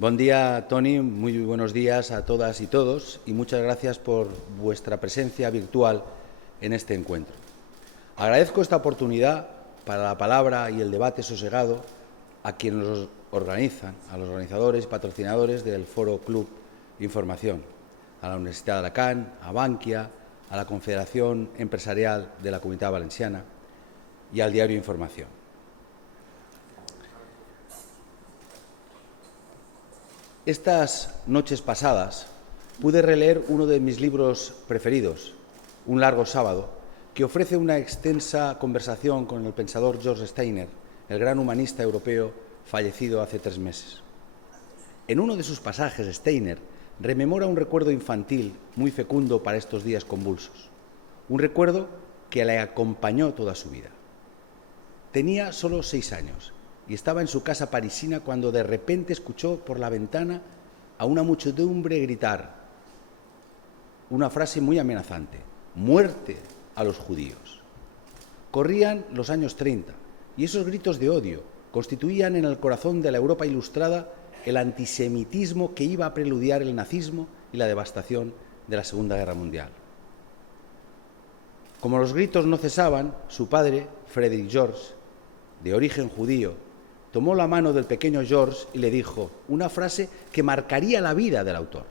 Buen día, Tony. Muy buenos días a todas y todos y muchas gracias por vuestra presencia virtual en este encuentro. Agradezco esta oportunidad para la palabra y el debate sosegado a quienes los organizan, a los organizadores y patrocinadores del Foro Club Información, a la Universidad de Alacant, a Bankia, a la Confederación Empresarial de la Comunitat Valenciana y al diario Información. Estas noches pasadas pude releer uno de mis libros preferidos, Un largo sábado, que ofrece una extensa conversación con el pensador George Steiner, el gran humanista europeo fallecido hace 3 meses. En uno de sus pasajes, Steiner rememora un recuerdo infantil muy fecundo para estos días convulsos, un recuerdo que le acompañó toda su vida. Tenía solo 6 años y estaba en su casa parisina cuando de repente escuchó por la ventana a una muchedumbre gritar una frase muy amenazante: «¡Muerte a los judíos!». Corrían los años 30 y esos gritos de odio constituían en el corazón de la Europa ilustrada el antisemitismo que iba a preludiar el nazismo y la devastación de la Segunda Guerra Mundial. Como los gritos no cesaban, su padre, Frederick George, de origen judío, tomó la mano del pequeño George y le dijo una frase que marcaría la vida del autor: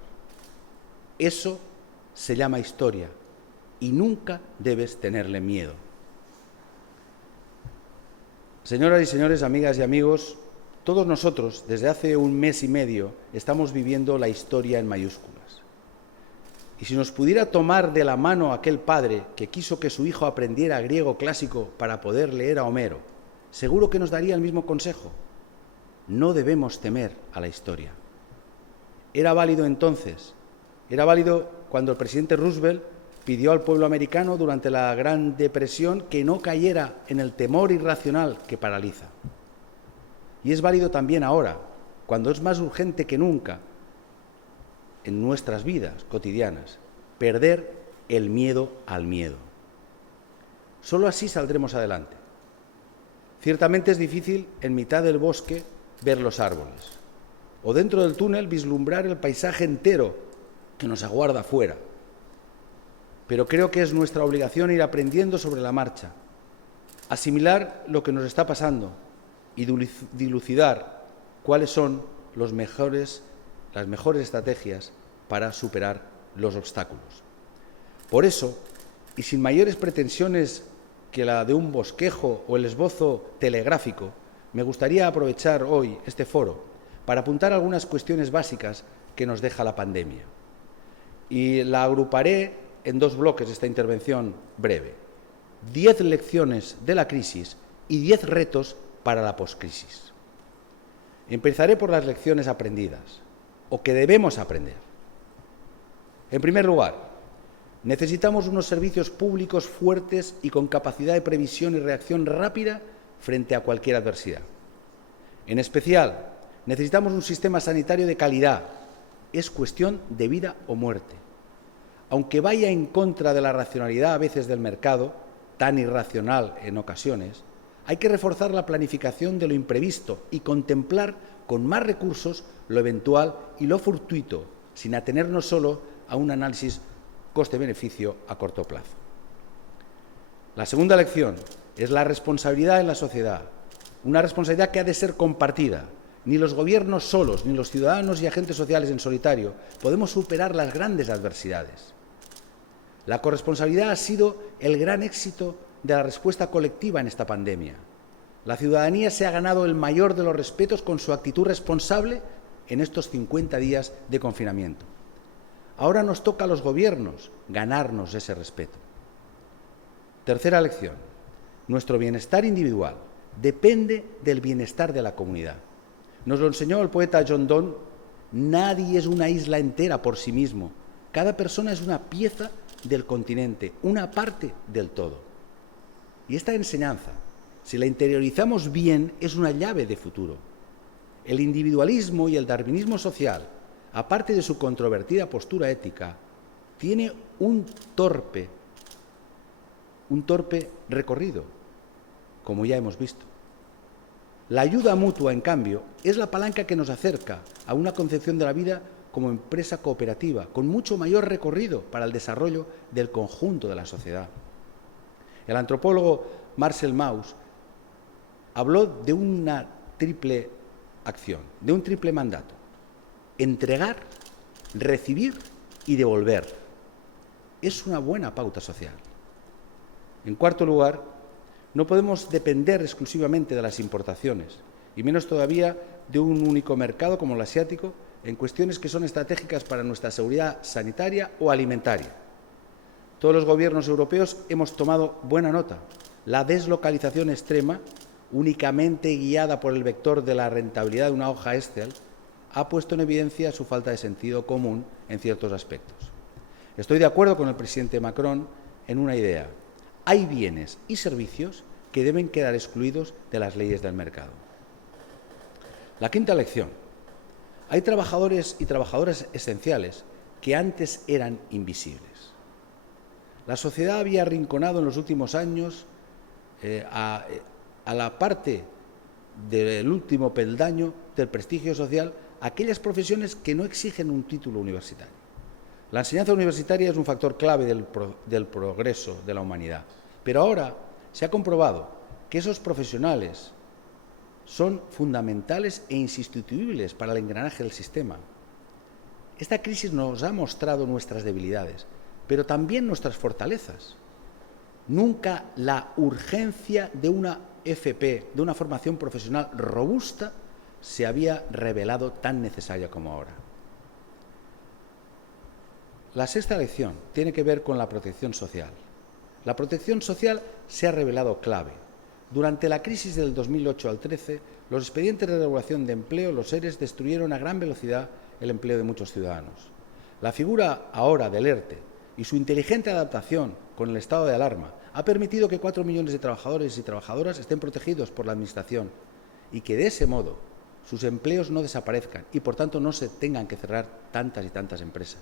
«Eso se llama historia y nunca debes tenerle miedo». Señoras y señores, amigas y amigos, todos nosotros, desde hace un mes y medio, estamos viviendo la historia en mayúsculas. Y si nos pudiera tomar de la mano aquel padre que quiso que su hijo aprendiera griego clásico para poder leer a Homero, seguro que nos daría el mismo consejo: no debemos temer a la historia. Era válido entonces, era válido cuando el presidente Roosevelt pidió al pueblo americano durante la Gran Depresión que no cayera en el temor irracional que paraliza. Y es válido también ahora, cuando es más urgente que nunca en nuestras vidas cotidianas perder el miedo al miedo. Solo así saldremos adelante. Ciertamente es difícil en mitad del bosque ver los árboles o dentro del túnel vislumbrar el paisaje entero que nos aguarda fuera. Pero creo que es nuestra obligación ir aprendiendo sobre la marcha, asimilar lo que nos está pasando y dilucidar cuáles son las mejores estrategias para superar los obstáculos. Por eso, y sin mayores pretensiones que la de un bosquejo o el esbozo telegráfico, me gustaría aprovechar hoy este foro para apuntar algunas cuestiones básicas que nos deja la pandemia. Y la agruparé en 2 bloques esta intervención breve: 10 lecciones de la crisis y 10 retos para la poscrisis. Empezaré por las lecciones aprendidas, o que debemos aprender. En primer lugar, necesitamos unos servicios públicos fuertes y con capacidad de previsión y reacción rápida frente a cualquier adversidad. En especial, necesitamos un sistema sanitario de calidad. Es cuestión de vida o muerte. Aunque vaya en contra de la racionalidad a veces del mercado, tan irracional en ocasiones, hay que reforzar la planificación de lo imprevisto y contemplar con más recursos lo eventual y lo fortuito, sin atenernos solo a un análisis coste-beneficio a corto plazo. La segunda lección es la responsabilidad en la sociedad, una responsabilidad que ha de ser compartida. Ni los gobiernos solos, ni los ciudadanos y agentes sociales en solitario podemos superar las grandes adversidades. La corresponsabilidad ha sido el gran éxito de la respuesta colectiva en esta pandemia. La ciudadanía se ha ganado el mayor de los respetos con su actitud responsable en estos 50 días de confinamiento. Ahora nos toca a los gobiernos ganarnos ese respeto. Tercera lección: nuestro bienestar individual depende del bienestar de la comunidad. Nos lo enseñó el poeta John Donne: nadie es una isla entera por sí mismo. Cada persona es una pieza del continente, una parte del todo. Y esta enseñanza, si la interiorizamos bien, es una llave de futuro. El individualismo y el darwinismo social, aparte de su controvertida postura ética, tiene un torpe recorrido, como ya hemos visto. La ayuda mutua, en cambio, es la palanca que nos acerca a una concepción de la vida como empresa cooperativa, con mucho mayor recorrido para el desarrollo del conjunto de la sociedad. El antropólogo Marcel Mauss habló de una triple acción, de un triple mandato: entregar, recibir y devolver. Es una buena pauta social. En cuarto lugar, no podemos depender exclusivamente de las importaciones, y menos todavía de un único mercado como el asiático, en cuestiones que son estratégicas para nuestra seguridad sanitaria o alimentaria. Todos los gobiernos europeos hemos tomado buena nota. La deslocalización extrema, únicamente guiada por el vector de la rentabilidad de una hoja Excel, ha puesto en evidencia su falta de sentido común en ciertos aspectos. Estoy de acuerdo con el presidente Macron en una idea: hay bienes y servicios que deben quedar excluidos de las leyes del mercado. La quinta lección: hay trabajadores y trabajadoras esenciales que antes eran invisibles. La sociedad había arrinconado en los últimos años a la parte del último peldaño del prestigio social aquellas profesiones que no exigen un título universitario. La enseñanza universitaria es un factor clave del progreso de la humanidad, pero ahora se ha comprobado que esos profesionales son fundamentales e insustituibles para el engranaje del sistema. Esta crisis nos ha mostrado nuestras debilidades, pero también nuestras fortalezas. Nunca la urgencia de una FP, de una formación profesional robusta, se había revelado tan necesaria como ahora. La sexta lección tiene que ver con la protección social. La protección social se ha revelado clave. Durante la crisis del 2008 al 2013, los expedientes de regulación de empleo, los ERE, destruyeron a gran velocidad el empleo de muchos ciudadanos. La figura ahora del ERTE y su inteligente adaptación con el estado de alarma ha permitido que 4 millones de trabajadores y trabajadoras estén protegidos por la Administración y que de ese modo sus empleos no desaparezcan y, por tanto, no se tengan que cerrar tantas y tantas empresas.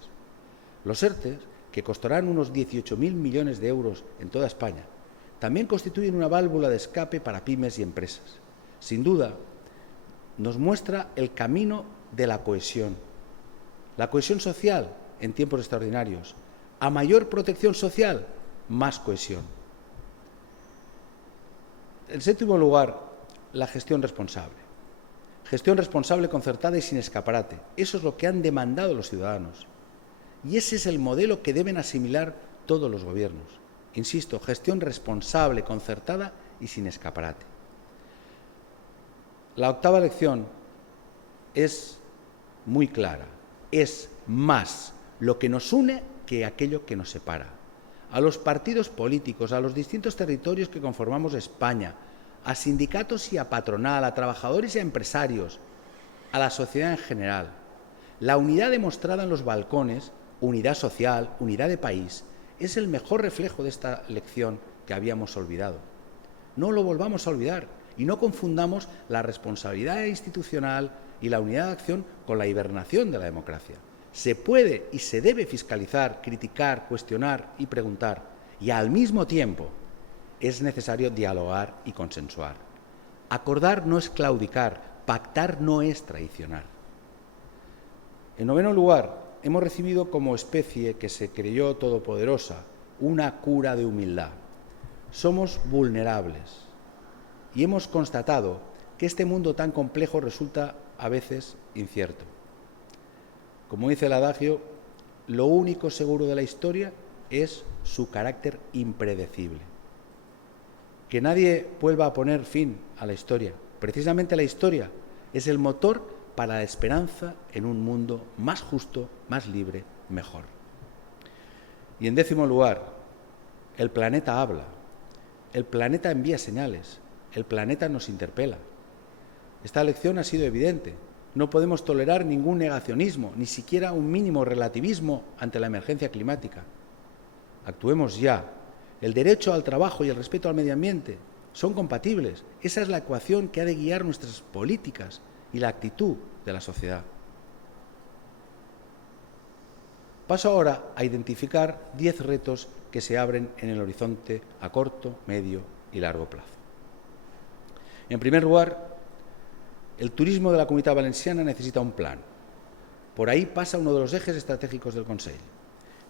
Los ERTE, que costarán unos 18.000 millones de euros en toda España, también constituyen una válvula de escape para pymes y empresas. Sin duda, nos muestra el camino de la cohesión social en tiempos extraordinarios. A mayor protección social, más cohesión. En séptimo lugar, la gestión responsable. Gestión responsable, concertada y sin escaparate. Eso es lo que han demandado los ciudadanos. Y ese es el modelo que deben asimilar todos los gobiernos. Insisto, gestión responsable, concertada y sin escaparate. La octava lección es muy clara. Es más lo que nos une que aquello que nos separa. A los partidos políticos, a los distintos territorios que conformamos España, a sindicatos y a patronal, a trabajadores y a empresarios, a la sociedad en general. La unidad demostrada en los balcones, unidad social, unidad de país, es el mejor reflejo de esta lección que habíamos olvidado. No lo volvamos a olvidar y no confundamos la responsabilidad institucional y la unidad de acción con la hibernación de la democracia. Se puede y se debe fiscalizar, criticar, cuestionar y preguntar, y al mismo tiempo es necesario dialogar y consensuar. Acordar no es claudicar, pactar no es traicionar. En noveno lugar, hemos recibido como especie que se creyó todopoderosa una cura de humildad. Somos vulnerables y hemos constatado que este mundo tan complejo resulta a veces incierto. Como dice el adagio, lo único seguro de la historia es su carácter impredecible. Que nadie vuelva a poner fin a la historia. Precisamente la historia es el motor para la esperanza en un mundo más justo, más libre, mejor. Y en décimo lugar, el planeta habla, el planeta envía señales, el planeta nos interpela. Esta lección ha sido evidente. No podemos tolerar ningún negacionismo, ni siquiera un mínimo relativismo ante la emergencia climática. Actuemos ya. El derecho al trabajo y el respeto al medio ambiente son compatibles. Esa es la ecuación que ha de guiar nuestras políticas y la actitud de la sociedad. Paso ahora a identificar 10 retos que se abren en el horizonte a corto, medio y largo plazo. En primer lugar, El turismo de la Comunitat Valenciana necesita un plan. Por ahí pasa uno de los ejes estratégicos del Consell.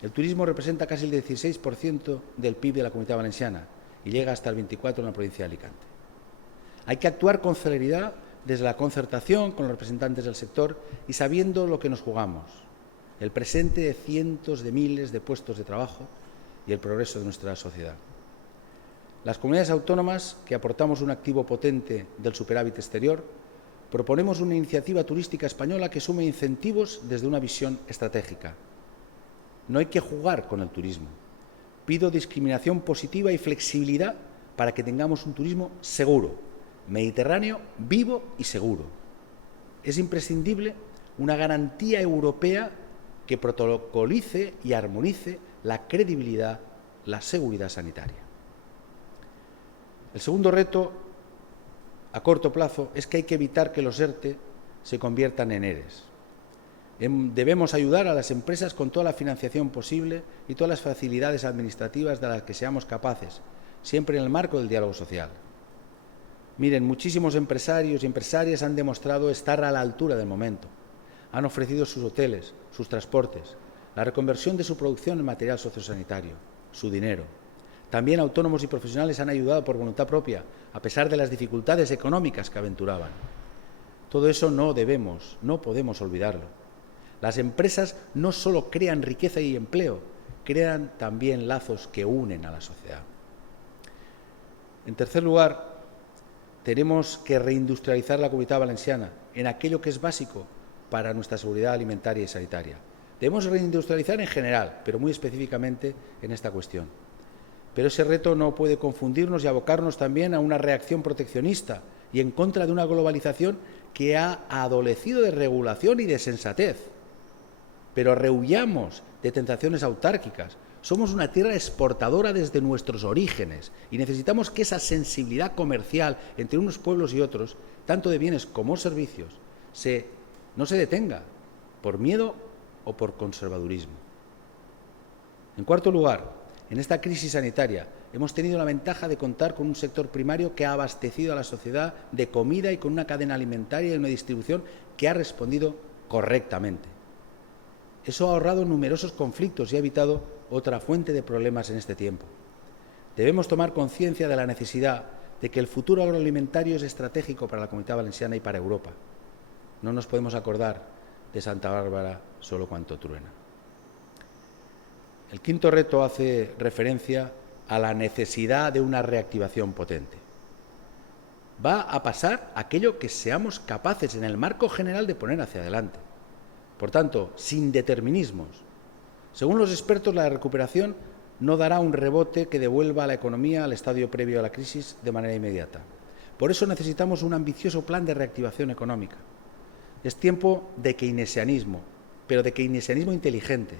El turismo representa casi el 16% del PIB de la Comunitat Valenciana y llega hasta el 24% en la provincia de Alicante. Hay que actuar con celeridad desde la concertación con los representantes del sector y sabiendo lo que nos jugamos, el presente de cientos de miles de puestos de trabajo y el progreso de nuestra sociedad. Las comunidades autónomas, que aportamos un activo potente del superávit exterior, proponemos una iniciativa turística española que sume incentivos desde una visión estratégica. No hay que jugar con el turismo. Pido discriminación positiva y flexibilidad para que tengamos un turismo seguro, mediterráneo, vivo y seguro. Es imprescindible una garantía europea que protocolice y armonice la credibilidad, la seguridad sanitaria. El segundo reto, a corto plazo, es que hay que evitar que los ERTE se conviertan en ERES. Debemos ayudar a las empresas con toda la financiación posible y todas las facilidades administrativas de las que seamos capaces, siempre en el marco del diálogo social. Miren, muchísimos empresarios y empresarias han demostrado estar a la altura del momento. Han ofrecido sus hoteles, sus transportes, la reconversión de su producción en material sociosanitario, su dinero. También autónomos y profesionales han ayudado por voluntad propia, a pesar de las dificultades económicas que aventuraban. Todo eso no podemos olvidarlo. Las empresas no solo crean riqueza y empleo, crean también lazos que unen a la sociedad. En tercer lugar, tenemos que reindustrializar la Comunitat Valenciana en aquello que es básico para nuestra seguridad alimentaria y sanitaria. Debemos reindustrializar en general, pero muy específicamente en esta cuestión. Pero ese reto no puede confundirnos y abocarnos también a una reacción proteccionista y en contra de una globalización que ha adolecido de regulación y de sensatez. Pero rehuyamos de tentaciones autárquicas. Somos una tierra exportadora desde nuestros orígenes y necesitamos que esa sensibilidad comercial entre unos pueblos y otros, tanto de bienes como servicios, no se detenga por miedo o por conservadurismo. En cuarto lugar, en esta crisis sanitaria hemos tenido la ventaja de contar con un sector primario que ha abastecido a la sociedad de comida y con una cadena alimentaria y una distribución que ha respondido correctamente. Eso ha ahorrado numerosos conflictos y ha evitado otra fuente de problemas en este tiempo. Debemos tomar conciencia de la necesidad de que el futuro agroalimentario es estratégico para la Comunitat Valenciana y para Europa. No nos podemos acordar de Santa Bárbara solo cuando truena. El quinto reto hace referencia a la necesidad de una reactivación potente. Va a pasar aquello que seamos capaces en el marco general de poner hacia adelante. Por tanto, sin determinismos. Según los expertos, la recuperación no dará un rebote que devuelva a la economía al estadio previo a la crisis de manera inmediata. Por eso necesitamos un ambicioso plan de reactivación económica. Es tiempo de keynesianismo, pero de keynesianismo inteligente,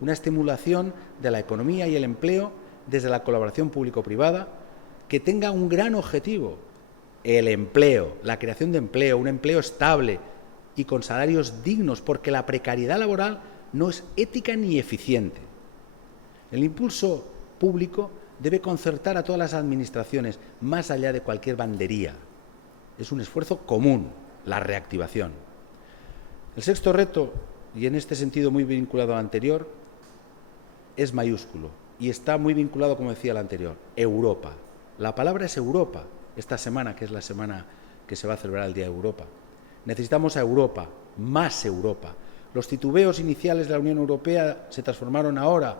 una estimulación de la economía y el empleo desde la colaboración público-privada que tenga un gran objetivo, el empleo, la creación de empleo, un empleo estable y con salarios dignos, porque la precariedad laboral no es ética ni eficiente. El impulso público debe concertar a todas las administraciones, más allá de cualquier bandería. Es un esfuerzo común, la reactivación. El sexto reto, y en este sentido muy vinculado al anterior, es mayúsculo y está muy vinculado, como decía el anterior, Europa. La palabra es Europa, esta semana, que es la semana que se va a celebrar el Día de Europa. Necesitamos a Europa, más Europa. Los titubeos iniciales de la Unión Europea se transformaron ahora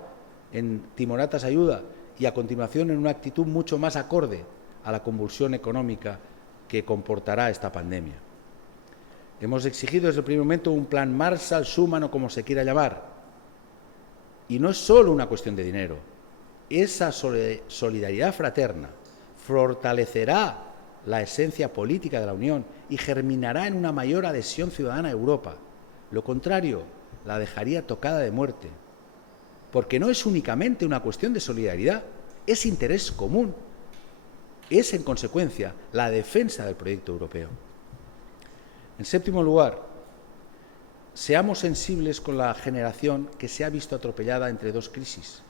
en timoratas ayuda y a continuación en una actitud mucho más acorde a la convulsión económica que comportará esta pandemia. Hemos exigido desde el primer momento un plan Marshall, Schuman o como se quiera llamar. Y no es solo una cuestión de dinero. Esa solidaridad fraterna fortalecerá la esencia política de la Unión y germinará en una mayor adhesión ciudadana a Europa. Lo contrario, la dejaría tocada de muerte. Porque no es únicamente una cuestión de solidaridad, es interés común. Es, en consecuencia, la defensa del proyecto europeo. En séptimo lugar, seamos sensibles con la generación que se ha visto atropellada entre dos crisis.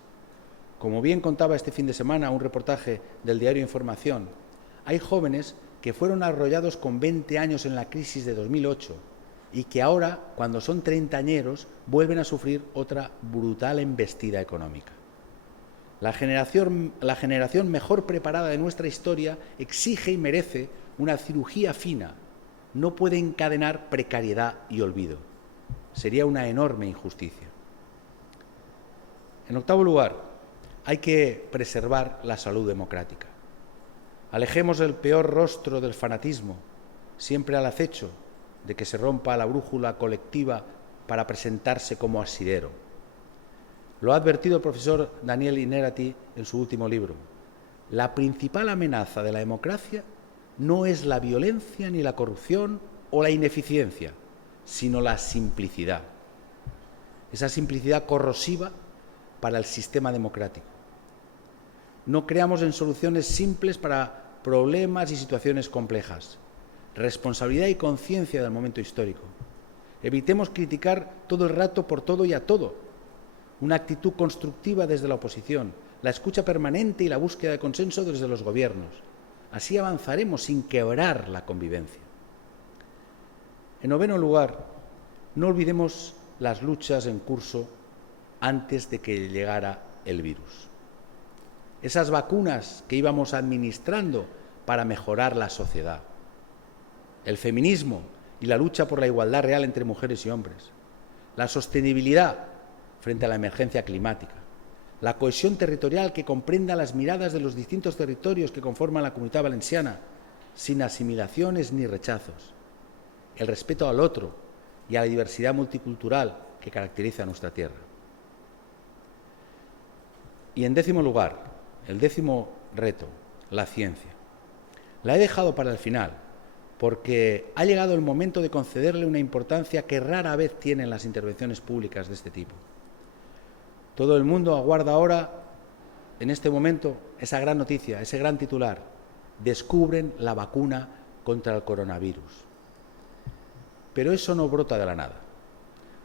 Como bien contaba este fin de semana un reportaje del diario Información, hay jóvenes que fueron arrollados con 20 años en la crisis de 2008 y que ahora, cuando son treintañeros, vuelven a sufrir otra brutal embestida económica. La generación mejor preparada de nuestra historia exige y merece una cirugía fina. No puede encadenar precariedad y olvido. Sería una enorme injusticia. En octavo lugar, hay que preservar la salud democrática. Alejemos el peor rostro del fanatismo, siempre al acecho de que se rompa la brújula colectiva para presentarse como asidero. Lo ha advertido el profesor Daniel Innerarity en su último libro. La principal amenaza de la democracia no es la violencia ni la corrupción o la ineficiencia, sino la simplicidad. Esa simplicidad corrosiva para el sistema democrático. No creamos en soluciones simples para problemas y situaciones complejas. Responsabilidad y conciencia del momento histórico. Evitemos criticar todo el rato por todo y a todo. Una actitud constructiva desde la oposición, la escucha permanente y la búsqueda de consenso desde los gobiernos. Así avanzaremos sin quebrar la convivencia. En noveno lugar, no olvidemos las luchas en curso antes de que llegara el virus. Esas vacunas que íbamos administrando para mejorar la sociedad. El feminismo y la lucha por la igualdad real entre mujeres y hombres. La sostenibilidad frente a la emergencia climática. La cohesión territorial que comprenda las miradas de los distintos territorios que conforman la Comunitat Valenciana, sin asimilaciones ni rechazos. El respeto al otro y a la diversidad multicultural que caracteriza a nuestra tierra. Y en décimo lugar, el décimo reto, la ciencia. La he dejado para el final, porque ha llegado el momento de concederle una importancia que rara vez tienen las intervenciones públicas de este tipo. Todo el mundo aguarda ahora, en este momento, esa gran noticia, ese gran titular. Descubren la vacuna contra el coronavirus. Pero eso no brota de la nada.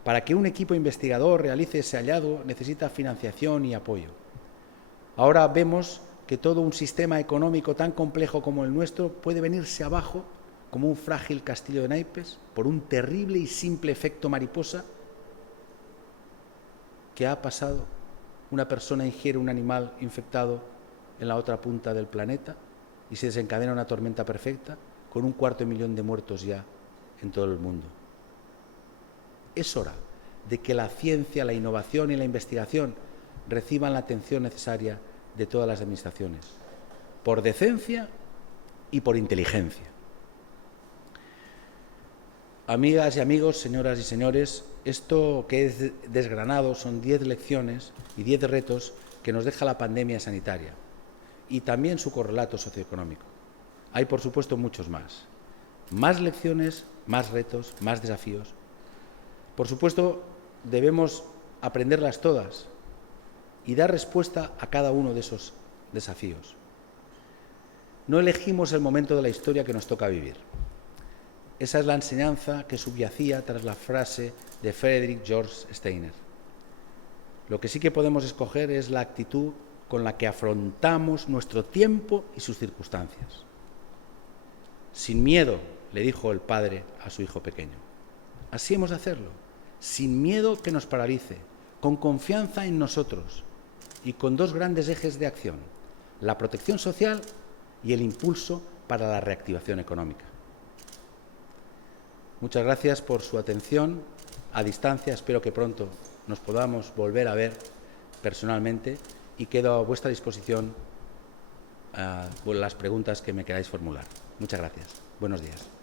Para que un equipo investigador realice ese hallazgo necesita financiación y apoyo. Ahora vemos que todo un sistema económico tan complejo como el nuestro puede venirse abajo como un frágil castillo de naipes por un terrible y simple efecto mariposa que ha pasado. Una persona ingiere un animal infectado en la otra punta del planeta y se desencadena una tormenta perfecta con 250.000 de muertos ya en todo el mundo. Es hora de que la ciencia, la innovación y la investigación reciban la atención necesaria de todas las administraciones, por decencia y por inteligencia. Amigas y amigos, señoras y señores, esto que he desgranado son 10 lecciones y 10 retos que nos deja la pandemia sanitaria y también su correlato socioeconómico. Hay, por supuesto, muchos más. Más lecciones, más retos, más desafíos. Por supuesto, debemos aprenderlas todas y dar respuesta a cada uno de esos desafíos. No elegimos el momento de la historia que nos toca vivir. Esa es la enseñanza que subyacía tras la frase de Friedrich Georg Steiner. Lo que sí que podemos escoger es la actitud con la que afrontamos nuestro tiempo y sus circunstancias. Sin miedo, le dijo el padre a su hijo pequeño. Así hemos de hacerlo, sin miedo que nos paralice, con confianza en nosotros y con dos grandes ejes de acción, la protección social y el impulso para la reactivación económica. Muchas gracias por su atención. A distancia, espero que pronto nos podamos volver a ver personalmente y quedo a vuestra disposición por las preguntas que me queráis formular. Muchas gracias. Buenos días.